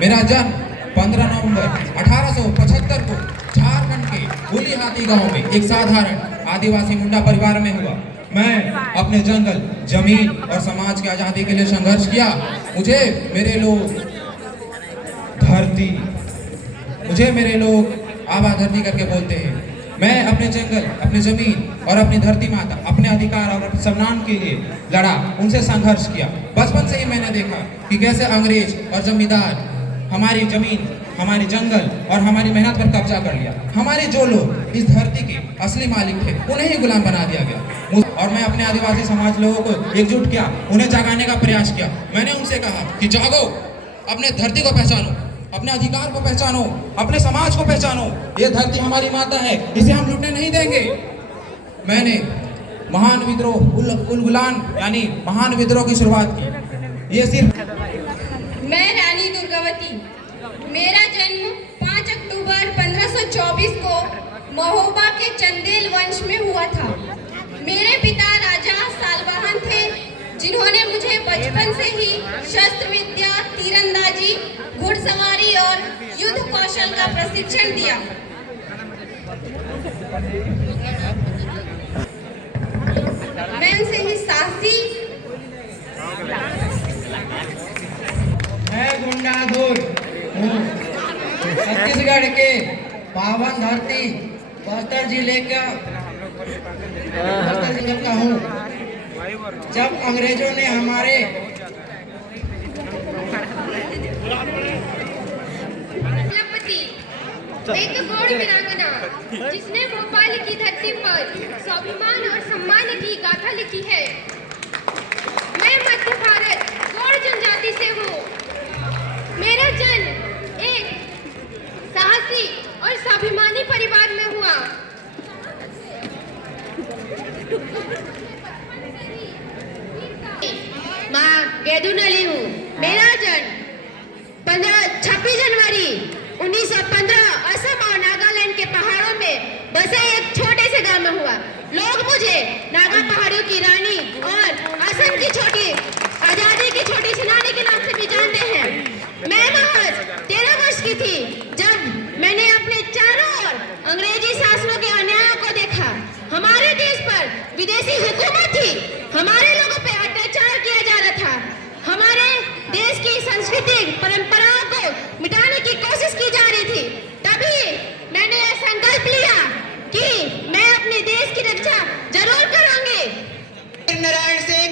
मेरा जन्म 15 नवंबर 1875 को झारखंड के गुलिहाटी गांव में एक साधारण आदिवासी मुंडा परिवार में हुआ। मैं अपने जंगल, जमीन और समाज की आजादी के लिए संघर्ष किया। मुझे मेरे लोग धरती मुझे मेरे लोग आबा धरती करके बोलते हैं। मैं अपने जंगल, अपनी जमीन और अपनी धरती माता, अपने अधिकार और अपने सम्मान के लिए लड़ा, उनसे संघर्ष किया। बचपन से ही मैंने देखा कि कैसे अंग्रेज और जमींदार हमारी जमीन, हमारे जंगल और हमारी मेहनत पर कब्जा कर लिया। हमारे जो लोग इस धरती के असली मालिक थे, उन्हें ही गुलाम बना दिया गया। और मैं अपने आदिवासी समाज लोगों को एकजुट किया, उन्हें जगाने का प्रयास किया। मैंने उनसे कहा कि जागो, अपने धरती को पहचानो, अपने अधिकार को पहचानो, अपने समाज को पहचानो। ये धरती हमारी माता है, इसे हम लूटने नहीं देंगे। मैंने महान विद्रोह उलगुलान यानी महान विद्रोह की शुरुआत की। ये सिर्फ मैं रानी दुर्गावती, मेरा जन्म 5 अक्टूबर 1524 को महोबा के चंदेल वंश में हुआ था। मेरे पिता राजा सालवाहन थे, जिन्होंने मुझे बचपन से ही शस्त्र विद्या, तीरंदाजी, घुड़सवारी और युद्ध कौशल का प्रशिक्षण दिया। मैं उनसे ही साहसी। मैं गुंडाधुर हूँ। छत्तीसगढ़ के पावन धरती बस्तर जिले का हूँ। जब अंग्रेजों ने हमारे एक गौड़ वीरांगना जिसने भोपाल की धरती पर स्वाभिमान और सम्मान की गाथा लिखी है। मैं मध्य भारत गौड़ जनजाति से हूँ। मेरा जन्म एक साहसी और स्वाभिमानी परिवार में हुआ। माँ गेदुनली हूँ। मेरा जन्म 26 जनवरी 1915 असम और नागालैंड के पहाड़ों में बसे एक छोटे से गांव में हुआ। लोग मुझे नागा पहाड़ियों की रानी और असम की छोटी आजादी की छोटी सेनानी के नाम से भी जानते हैं। मैं महज 13 वर्ष की थी जब मैंने अपने चारों ओर अंग्रेजी शासनों के अन्यायों को देखा। हमारे देश पर विदेशी हुकूमत थी, हमारे लोगों पर अत्याचार किया जा रहा था, हमारे देश की सांस्कृतिक परंपराओं को मिटाने की कोशिश की जा रही थी। तभी मैंने यह संकल्प लिया कि मैं अपने देश की रक्षा जरूर करूंगी। नारायण सिंह।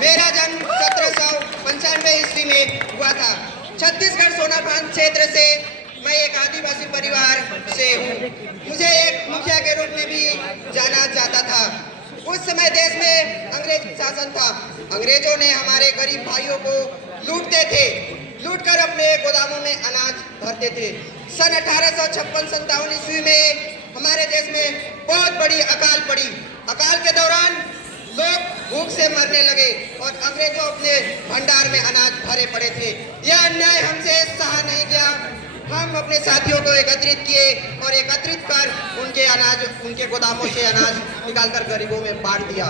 मेरा जन्म 1795 ईस्वी में हुआ था। छत्तीसगढ़ सोनाखान क्षेत्र से मैं एक आदिवासी परिवार से हूँ। मुझे एक मुखिया के रूप में भी जाना जाता था। उस समय देश में अंग्रेज शासन था। अंग्रेजों ने हमारे गरीब भाइयों को लूटते थे, लूटकर अपने गोदामों में अनाज भरते थे। सन 1856-57 ईस्वी में हमारे देश में बहुत बड़ी अकाल पड़ी। अकाल के दौरान लोग भूख से मरने लगे और अंग्रेजों अपने भंडार में अनाज भरे पड़े थे। यह अन्याय हमसे सहा नहीं गया। हम अपने साथियों को एकत्रित किए और एकत्रित कर उनके गोदामों से अनाज निकालकर गरीबों में बांट दिया।